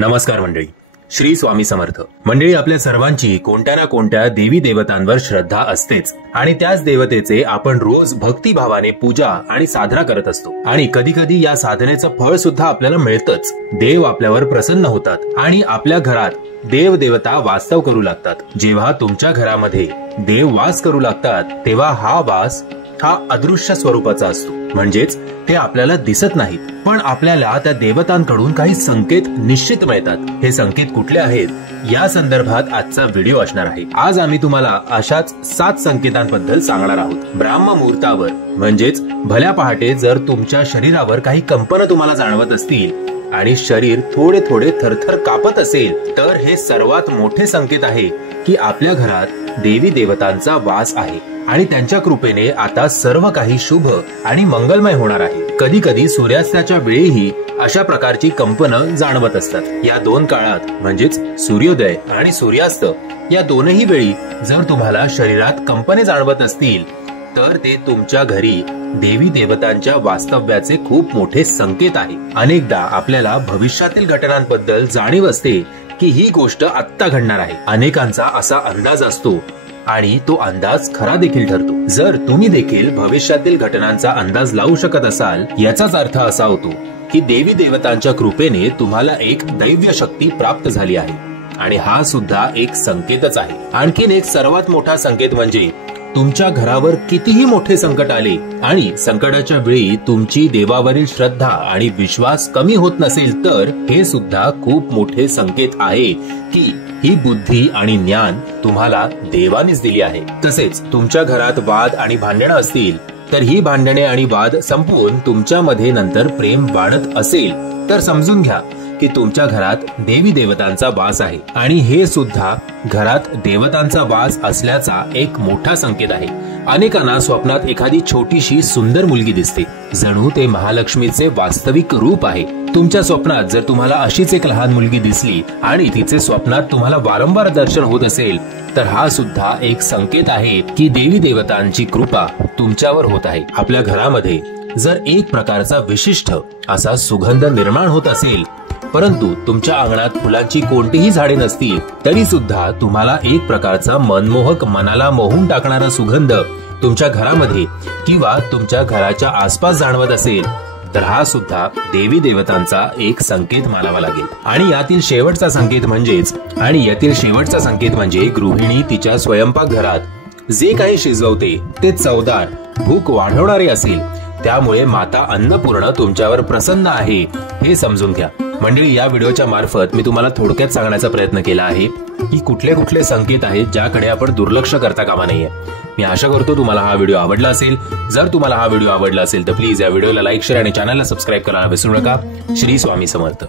नमस्कार मंडळी, श्री स्वामी समर्थ। मंडळी, आपल्या सर्वांची कोणत्या ना कोणत्या देवी देवतांवर श्रद्धा असतेच आणि त्याच देवतेचे आपण रोज भक्तिभावाने पूजा आणि साधना करत असतो आणि कधी कधी या साधनेचं फळ सुद्धा आपल्याला मिळतच। देव आपल्यावर प्रसन्न होतात आणि आपल्या घरात देव देवता वास्तव करू लागतात। जेव्हा तुमच्या घरामध्ये देव वास करू लागतात तेव्हा हा वास हा अदृश्य स्वरूपाचा असतो, म्हणजेच ते आपल्याला दिसत नाहीत, पण आपल्याला त्या देवतांकडून काही संकेत निश्चित मिळतात। हे संकेत कुठले आहेत या संदर्भात आजचा व्हिडिओ असणार आहे। आज आम्ही तुम्हाला अशाच 7 संकेतांबद्दल सांगणार आहोत। ब्राह्म मुहूर्तावर म्हणजेच भल्या पहाटे जर तुमच्या शरीरावर काही कंपन तुम्हाला जाणवत असतील आणि शरीर थोडे थोडे थरथर कापत असेल तर हे सर्वात मोठे संकेत आहे की आपल्या घरात देवी देवतांचा वास आहे आणि त्यांच्या कृपेने आता सर्व काही शुभ आणि मंगलमय होणार आहे। कधी कधी सूर्यास्ताच्या वेळीही अशा प्रकारची कंपनं जाणवत असतात। या 2 काळात म्हणजेच सूर्योदय आणि सूर्यास्त या दोनही वेळी जर तुम्हाला शरीरात कंपने जाणवत असतील तर ते तुमच्या घरी देवी देवतांच्या वास्तव्याचे खूप मोठे संकेत आहे। अनेकदा आपल्याला भविष्यातील घटनांबद्दल जाणीव असते की ही गोष्ट आत्ता घडणार आहे। अनेकांचा असा अंदाज असतो आणि तो अंदाज खरा देखील ठरतो। जर तुम्ही देखील भविष्यातील घटनांचा अंदाज लावू शकत असाल याचाच अर्थ असा होतो की देवी देवतांच्या कृपेने तुम्हाला एक दैव्य शक्ती प्राप्त झाली आहे आणि हा सुद्धा एक संकेतच आहे। आणखीन एक सर्वात मोठा संकेत म्हणजे तुमच्या घरावर कितीही मोठे संकट आले आणि संकटाच्या वेळी तुमची देवावरील श्रद्धा आणि विश्वास कमी होत नसेल तर हे सुद्धा खूप मोठे संकेत आहे की ही बुद्धी आणि ज्ञान तुम्हाला देवानेच दिली आहे। तसेच तुमच्या घरात वाद आणि भांडणं असतील तर ही भांडणे आणि वाद संपवून तुमच्यामध्ये नंतर प्रेम वाढत असेल तर समजून घ्या की तुमच्या घरात देवी देवतांचा वास आहे आणि हे सुद्धा घरात देवतांचा वास असल्याचा एक मोठा संकेत आहे। अनेकांना स्वप्नात एखादी छोटीशी सुंदर मुलगी दिसते, जणू ते महालक्ष्मीचे वास्तविक रूप आहे। तुमच्या स्वप्नात जर तुम्हाला अशीच एक लहान मुलगी दिसली आणि तिचे स्वप्नात तुम्हाला वारंवार दर्शन होत असेल तर हा सुद्धा एक संकेत आहे की देवी देवतांची कृपा तुमच्यावर होत आहे। आपल्या घरामध्ये जर एक प्रकारचा विशिष्ट असा सुगंध निर्माण होत असेल परंतु तुमच्या अंगणात फुलांची कोणतीही झाडे नसतील तरी सुद्धा तुम्हाला एक प्रकारचा मनमोहक मनाला मोहून टाकणारा सुगंध तुमच्या घरामध्ये किंवा तुमच्या घराच्या आसपास जाणवत असेल तर हा सुद्धा देवी देवतांचा एक संकेत मानावा लागेल। आणि यातील शेवटचा संकेत म्हणजे गृहिणी तिच्या स्वयंपाकघरात जे काही शिजवते ते चवदार भूक वाढवणारे असेल, त्यामुळे माता अन्नपूर्ण तुमच्यावर प्रसन्न आहे हे समजून घ्या। मंडळी, या व्हिडिओच्या मार्फत मी तुम्हाला थोडक्यात सांगण्याचा प्रयत्न केला आहे की कुठले कुठले संकेत आहेत ज्याकडे आपण दुर्लक्ष करता कामा नये। मी आशा करतो तुम्हाला हा व्हिडिओ आवडला असेल। जर तुम्हाला हा व्हिडिओ आवडला असेल तर प्लीज या व्हिडिओला लाईक, शेअर आणि चॅनलला सबस्क्राईब करायला विसरू नका। श्री स्वामी समर्थ।